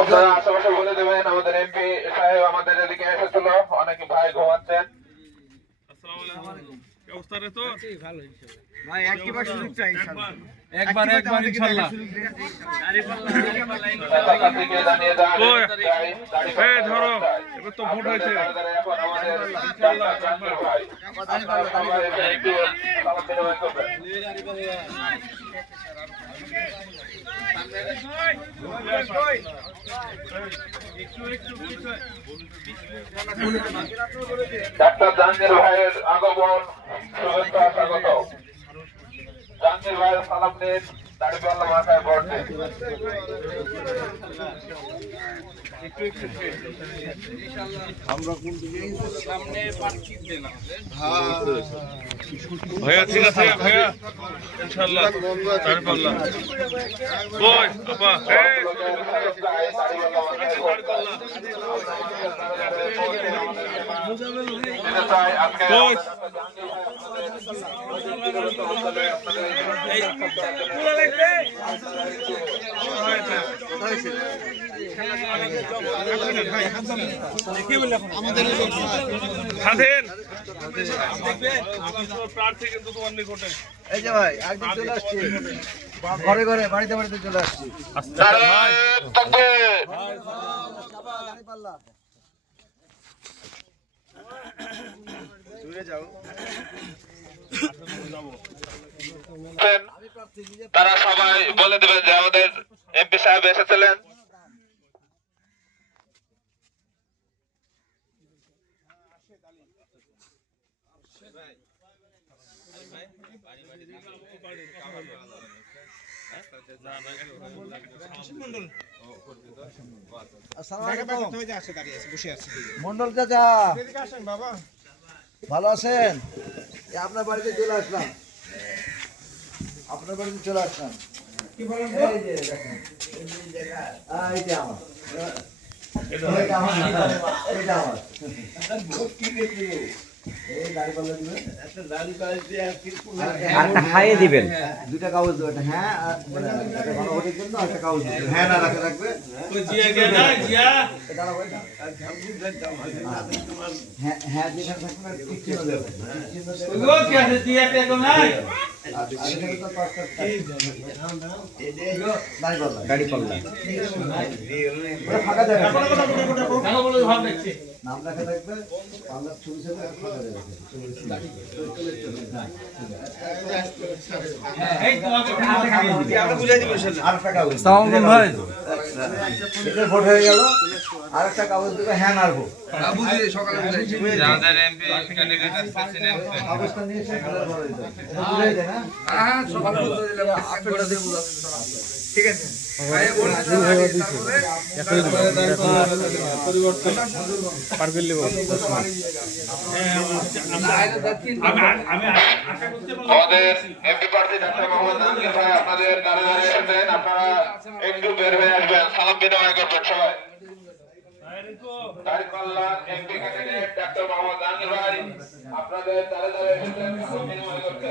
আপনারা আশেপাশে বলে দেবেন আমাদের এমপি সাহেব আমাদের এদিকে এসেছিল, অনেকে ভাই ঘুমাচ্ছেন। একবার ইনশাআল্লাহ। ধরো এবার তো ভোট হয়েছে ডাক্তার জাহাঙ্গীর ভাইয়ের আগমন, শুভেচ্ছা স্বাগত। জাহাঙ্গীর ভাইয়ের সালাম দিন, দাড়িপাল্লা মাথায় পড়ছে। ভাইয়া ঠিক আছে ভাইয়া ইনশাআল্লাহ দাড়িপাল্লা ওই বাবা কোচ স্বাধীন প্রার্থী কিন্তু তোমার নিকটে। এই যে ভাই একদিন চলে আসছি, ঘরে ঘরে বাড়িতে বাড়িতে চলে আসছি। তারা সবাই বলে দেবেন যে আমাদের এমপি সাহেব এসেছিলেন। মন্ডল চাচা ভালো আছেন? আপনার বাড়িতে চলে আসলাম, আপনার বাড়িতে চলে আসলাম। এই যে দেখেন, এই যে আমার, এটা আমার, এটা আমার। খাইয়ে দিবেন দুটা কাগজ দেবো, একটা হ্যাঁ একটা গণভোটের জন্য একটা কাগজ দেবো। হ্যাঁ না রাখবে রাখবে হ্যাঁ যেখানে থাকবে টিক চিহ্ন দেবে। ফাঁকা যাবে, নাম লেখা থাকবে, পাল্লার ছবি সাথে ফাঁকা যাবে। ভোট হয়ে গেল, আর একটা কাগজ দেবে হ্যাঁ নাড়বো। কাগজটা নিয়ে এসে বুঝাই দেয় না। ঠিক আছে আমাদের এমপি প্রার্থী ডাক্তার মোহাম্মদ জাহাঙ্গীর ভাই আপনাদের দ্বারে দ্বারে এসেছেন, আপনারা একটু বের হয়ে আসবেন, সালাম বিনিময় করবেন সবাই। দাড়িপাল্লা MP candidate doctor Mohammad Jahangir ভাই আপনাদের দ্বারে দ্বারে এসেছেন, সালাম বিনিময় করতে।